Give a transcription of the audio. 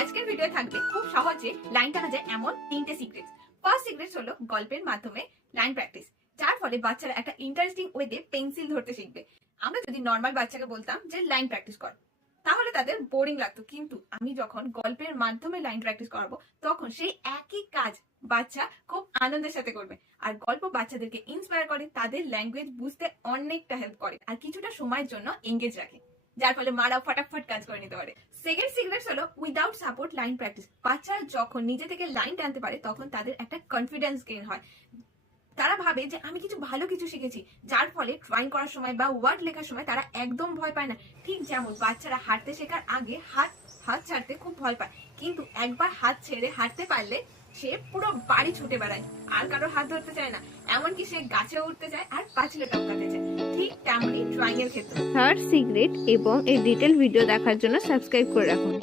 আজকের ভিডিও থাকবে খুব সহজে লাইন টানা যায় এমন 3টে সিক্রেটস। ফার্স্ট সিক্রেটস হলো গল্পের মাধ্যমে লাইন প্র্যাকটিস, যার ফলে বাচ্চারা একটা ইন্টারেস্টিং ওয়েতে পেন্সিল ধরতে শিখবে। আমরা যদি নর্মাল বাচ্চাকে বলতাম যে লাইন প্র্যাকটিস কর, তাহলে তাদের বোরিং লাগতো, কিন্তু আমি যখন গল্পের মাধ্যমে লাইন প্র্যাকটিস করাবো তখন সেই একই কাজ বাচ্চা খুব আনন্দের সাথে করবে। আর গল্প বাচ্চাদেরকে ইন্সপায়ার করে, তাদের ল্যাঙ্গুয়েজ বুঝতে অনেকটা হেল্প করে আর কিছুটা সময়ের জন্য এঙ্গেজ রাখে, যার ফলে মারা ফটাফট কাজ করে নিতে পারে। সেকেন্ড সিক্রেটস হলো উইদাউট সাপোর্ট লাইন প্র্যাকটিস। বাচ্চা যখন নিজে থেকে লাইন টানতে পারে তখন তাদের একটা কনফিডেন্স গেইন হয়। তারা ভাবে যে আমি কিছু ভালো কিছু শিখেছি, যার ফলে ড্রয়িং করার সময় বা ওয়ার্ড লেখার সময় তারা একদম ভয় পায় না। ঠিক যেমন বাচ্চারা হাঁটতে শেখার আগে হাত ছাড়তে খুব ভয় পায়, কিন্তু একবার হাত ছেড়ে হাঁটতে পারলে সে পুরো বাড়ি ছুটে বেড়ায়, আর কারোর হাত ধরতে চায় না, এমনকি সে গাছে উঠতে চায় আর পাঁচিলে টপকাতে চায়। ঠিক তেমনই ড্রয়িং এর ক্ষেত্রে। থার্ড সিক্রেট এবং এর ডিটেল ভিডিও দেখার জন্য সাবস্ক্রাইব করে রাখুন।